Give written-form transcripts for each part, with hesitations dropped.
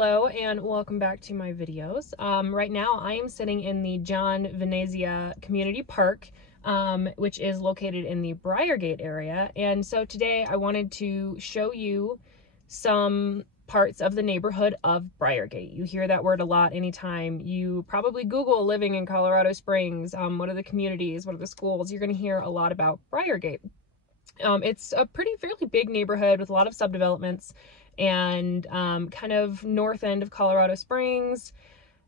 Hello and welcome back to my videos. Right now I am sitting in the John Venezia Community Park, which is located in the Briargate area. And so today I wanted to show you some parts of the neighborhood of Briargate. You hear that word a lot anytime you probably Google living in Colorado Springs. What are the communities? What are the schools? You're going to hear a lot about Briargate. It's a fairly big neighborhood with a lot of subdevelopments and kind of north end of Colorado Springs,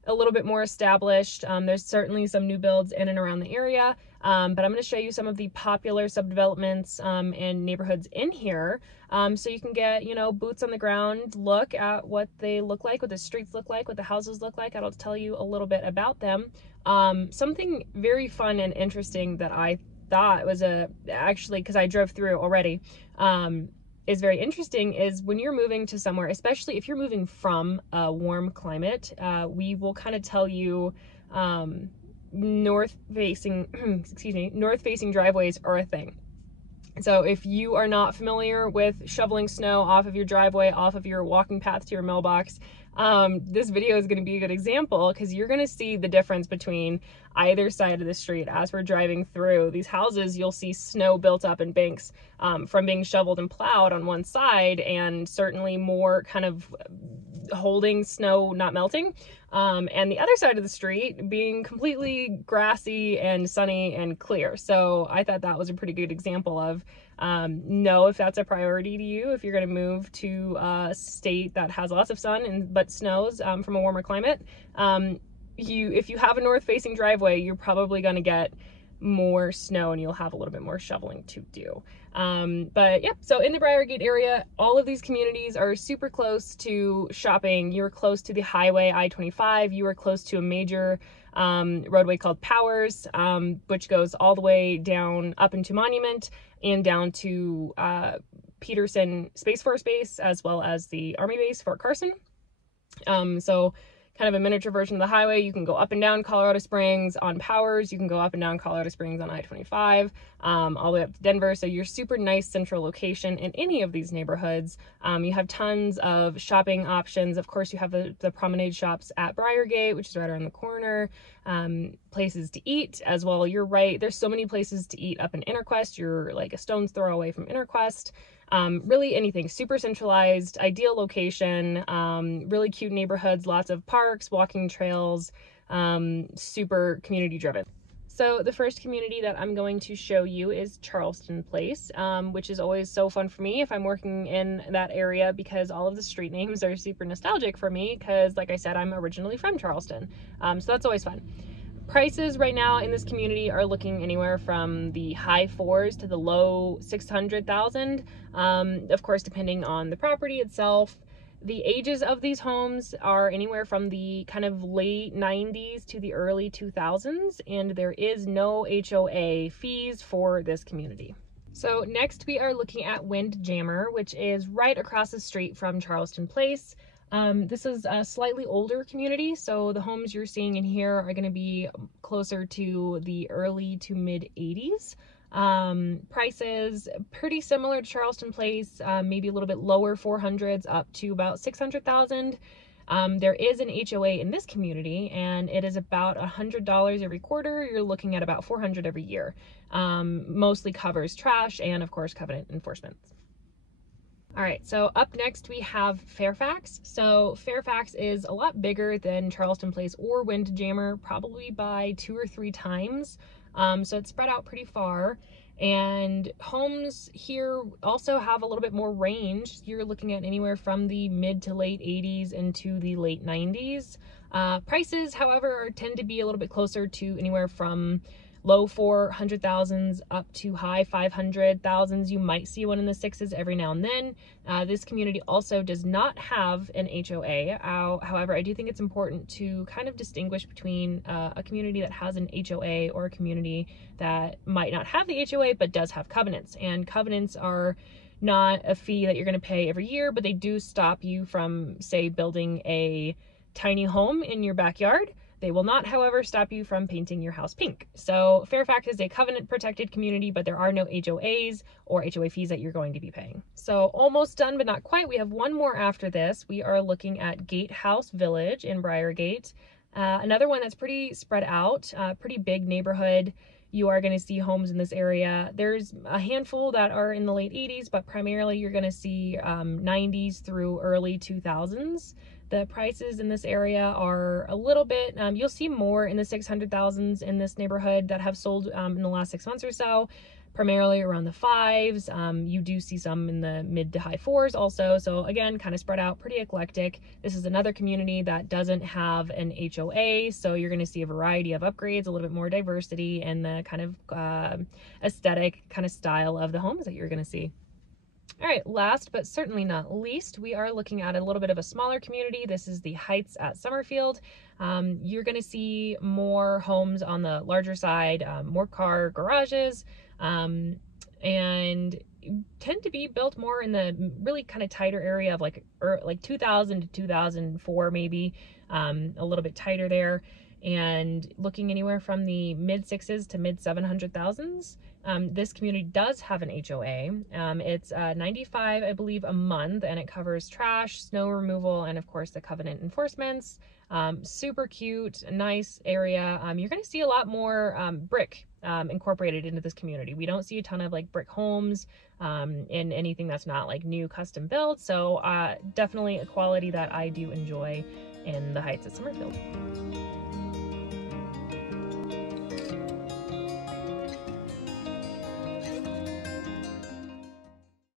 a little bit more established. There's certainly some new builds in and around the area, but I'm going to show you some of the popular subdevelopments and neighborhoods in here, so you can get, boots on the ground look at what they look like, what the streets look like, what the houses look like. I'll tell you a little bit about them. Something very fun and interesting that I thought was actually, because I drove through already, is very interesting is when you're moving to somewhere, especially if you're moving from a warm climate, we will kind of tell you north facing driveways are a thing. So if you are not familiar with shoveling snow off of your driveway, off of your walking path to your mailbox, this video is going to be a good example, because you're going to see the difference between either side of the street. As we're driving through these houses, you'll see snow built up in banks from being shoveled and plowed on one side, and certainly more kind of holding snow, not melting, and the other side of the street being completely grassy and sunny and clear. So I thought that was a pretty good example of know if that's a priority to you, if you're going to move to a state that has lots of sun but snows from a warmer climate. If you have a north facing driveway, you're probably going to get more snow and you'll have a little bit more shoveling to do. But yeah, so in the Briargate area, all of these communities are super close to shopping. You're close to the highway I-25. You are close to a major roadway called Powers, which goes all the way down up into Monument and down to Peterson Space Force Base, as well as the Army Base, Fort Carson. So kind of a miniature version of the highway. You can go up and down Colorado Springs on Powers. You can go up and down Colorado Springs on I-25, all the way up to Denver. So you're super nice central location in any of these neighborhoods. You have tons of shopping options. Of course, you have the promenade shops at Briargate, which is right around the corner. Places to eat as well. You're right. There's so many places to eat up in Interquest. You're like a stone's throw away from Interquest. Really anything, super centralized, ideal location, really cute neighborhoods, lots of parks, walking trails, super community driven. So the first community that I'm going to show you is Charleston Place, which is always so fun for me if I'm working in that area, because all of the street names are super nostalgic for me, because like I said, I'm originally from Charleston. So that's always fun. Prices right now in this community are looking anywhere from the high 4s to the low 600,000. Of course, depending on the property itself. The ages of these homes are anywhere from the kind of late 90s to the early 2000s, and there is no HOA fees for this community. So next we are looking at Windjammer, which is right across the street from Charleston Place. This is a slightly older community, so the homes you're seeing in here are going to be closer to the early to mid 80s. Prices pretty similar to Charleston Place, maybe a little bit lower 400s up to about 600,000. There is an HOA in this community, and it is about $100 every quarter. You're looking at about $400 every year. Mostly covers trash and of course covenant enforcement. All right, so up next we have Fairfax. So Fairfax is a lot bigger than Charleston Place or Windjammer, probably by 2 or 3 times. So it's spread out pretty far. And homes here also have a little bit more range. You're looking at anywhere from the mid to late 80s into the late 90s. Prices, however, tend to be a little bit closer to anywhere from low 400,000s up to high 500,000s. You might see one in the 6s every now and then. This community also does not have an HOA. However, I do think it's important to kind of distinguish between a community that has an HOA or a community that might not have the HOA but does have covenants. And covenants are not a fee that you're going to pay every year, but they do stop you from, say, building a tiny home in your backyard. They will not, however, stop you from painting your house pink. So Fairfax is a covenant protected community, but there are no HOAs or HOA fees that you're going to be paying. So almost done, but not quite. We have one more after this. We are looking at Gatehouse Village in Briargate. Another one that's pretty spread out, pretty big neighborhood. You are going to see homes in this area. There's a handful that are in the late 80s, but primarily you're going to see 90s through early 2000s. The prices in this area are a little bit, you'll see more in the 600,000s in this neighborhood that have sold in the last 6 months or so, primarily around the 5s. You do see some in the mid to high 4s also. So again, kind of spread out, pretty eclectic. This is another community that doesn't have an HOA. So you're going to see a variety of upgrades, a little bit more diversity, and the kind of aesthetic kind of style of the homes that you're going to see. All right, last but certainly not least, we are looking at a little bit of a smaller community. This is the Heights at Summerfield. You're going to see more homes on the larger side, more car garages, and tend to be built more in the really kind of tighter area of like 2000 to 2004 maybe, a little bit tighter there, and looking anywhere from the mid 6s to mid 700,000s. This community does have an HOA. It's $95, I believe, a month, and it covers trash, snow removal, and of course the covenant enforcements. Super cute, nice area. You're going to see a lot more brick incorporated into this community. We don't see a ton of like brick homes in anything that's not like new custom built. So definitely a quality that I do enjoy in the Heights at Summerfield.